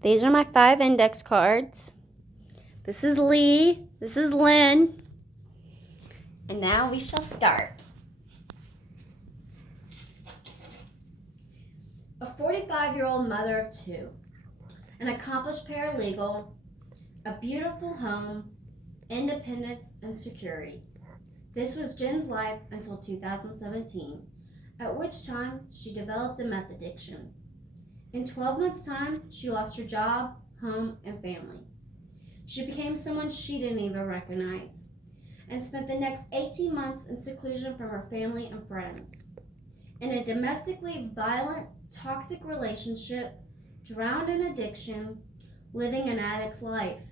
These are my 5 index cards. This is Lee. This is Lynn. And now we shall start. A 45-year-old mother of 2, an accomplished paralegal, a beautiful home, independence, and security. This was Jen's life until 2017, at which time she developed a meth addiction. In 12 months' time, she lost her job, home, and family. She became someone she didn't even recognize and spent the next 18 months in seclusion from her family and friends. In a domestically violent, toxic relationship, drowned in addiction, living an addict's life,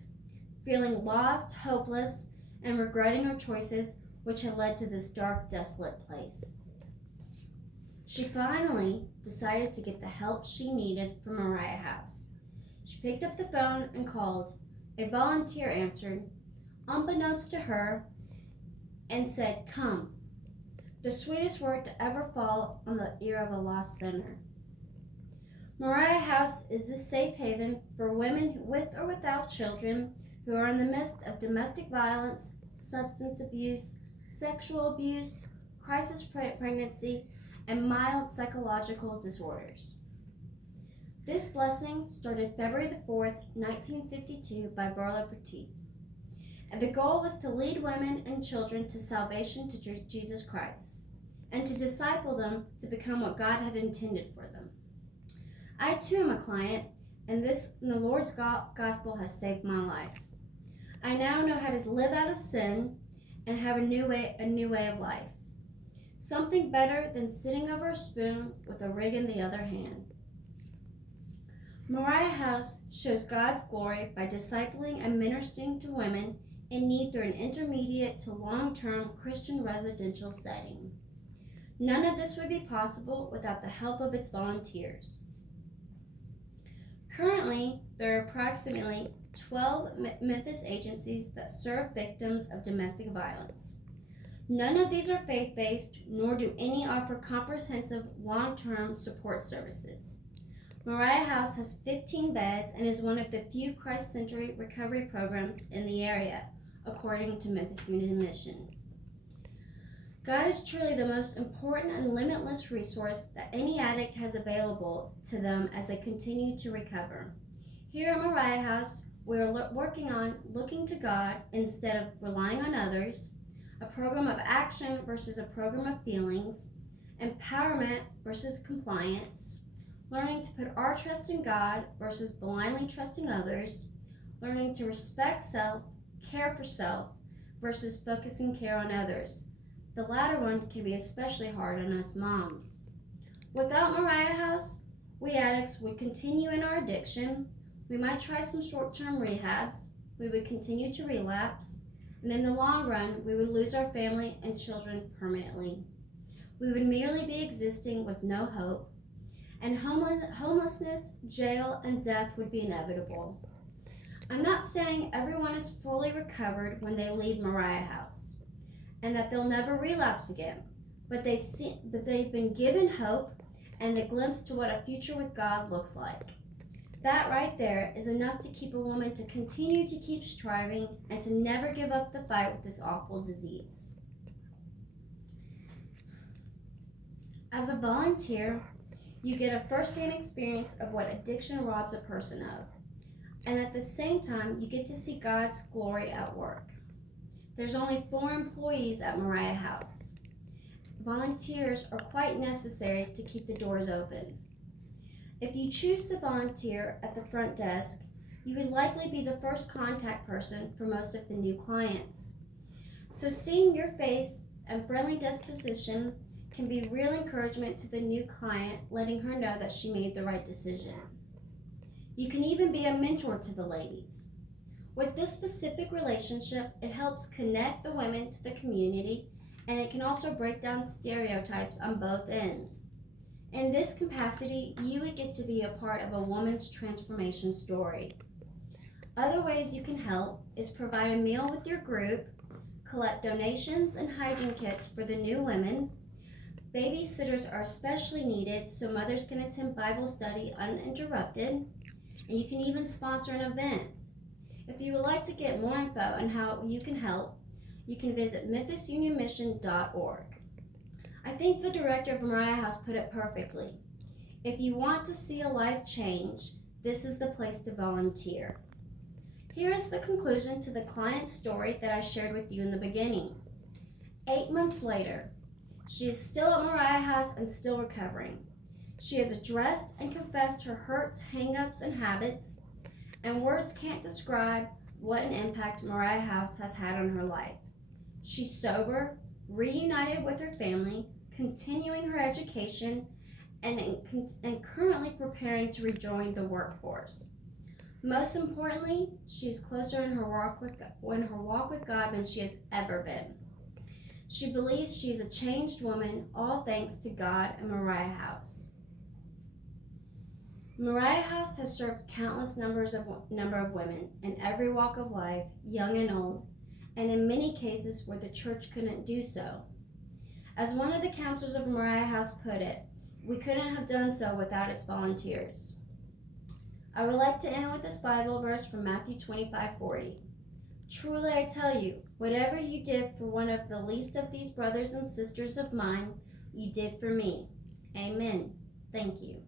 feeling lost, hopeless, and regretting her choices, which had led to this dark, desolate place. She finally decided to get the help she needed from Moriah House. She picked up the phone and called. A volunteer answered, unbeknownst to her, and said, "Come." The sweetest word to ever fall on the ear of a lost sinner. Moriah House is the safe haven for women with or without children who are in the midst of domestic violence, substance abuse, sexual abuse, crisis pregnancy, and mild psychological disorders. This blessing started February the 4th, 1952 by Varla Petit. And the goal was to lead women and children to salvation to Jesus Christ and to disciple them to become what God had intended for them. I too am a client, and the Lord's gospel has saved my life. I now know how to live out of sin and have a new way of life. Something better than sitting over a spoon with a rig in the other hand. Moriah House shows God's glory by discipling and ministering to women in need through an intermediate to long-term Christian residential setting. None of this would be possible without the help of its volunteers. Currently, there are approximately 12 Memphis agencies that serve victims of domestic violence. None of these are faith-based, nor do any offer comprehensive long-term support services. Moriah House has 15 beds and is one of the few Christ-centered recovery programs in the area, according to Memphis United Mission. God is truly the most important and limitless resource that any addict has available to them as they continue to recover. Here at Moriah House, we are working on looking to God instead of relying on others, a program of action versus a program of feelings, empowerment versus compliance, learning to put our trust in God versus blindly trusting others, learning to respect self, care for self, versus focusing care on others. The latter one can be especially hard on us moms. Without Moriah House, we addicts would continue in our addiction, we might try some short-term rehabs, we would continue to relapse, and in the long run, we would lose our family and children permanently. We would merely be existing with no hope, and homelessness, jail, and death would be inevitable. I'm not saying everyone is fully recovered when they leave Moriah House, and that they'll never relapse again, but they've been given hope and a glimpse to what a future with God looks like. That right there is enough to keep a woman to continue to keep striving and to never give up the fight with this awful disease. As a volunteer, you get a first-hand experience of what addiction robs a person of, and at the same time, you get to see God's glory at work. There's only 4 employees at Moriah House. Volunteers are quite necessary to keep the doors open. If you choose to volunteer at the front desk, you would likely be the first contact person for most of the new clients. So seeing your face and friendly disposition can be real encouragement to the new client, letting her know that she made the right decision. You can even be a mentor to the ladies. With this specific relationship, it helps connect the women to the community, and it can also break down stereotypes on both ends. In this capacity, you would get to be a part of a woman's transformation story. Other ways you can help is provide a meal with your group, collect donations and hygiene kits for the new women. Babysitters are especially needed so mothers can attend Bible study uninterrupted. and you can even sponsor an event. If you would like to get more info on how you can help, you can visit memphisunionmission.org. I think the director of Moriah House put it perfectly. If you want to see a life change, this is the place to volunteer. Here is the conclusion to the client's story that I shared with you in the beginning. 8 months later, she is still at Moriah House and still recovering. She has addressed and confessed her hurts, hang-ups, and habits, and words can't describe what an impact Moriah House has had on her life. She's sober, reunited with her family, continuing her education, and currently preparing to rejoin the workforce. Most importantly, she is closer in her walk with God than she has ever been. She believes she is a changed woman, all thanks to God and Moriah House. Moriah House has served countless number of women in every walk of life, young and old, and in many cases where the church couldn't do so. As one of the counselors of Moriah House put it, we couldn't have done so without its volunteers. I would like to end with this Bible verse from Matthew 25:40. Truly I tell you, whatever you did for one of the least of these brothers and sisters of mine, you did for me. Amen. Thank you.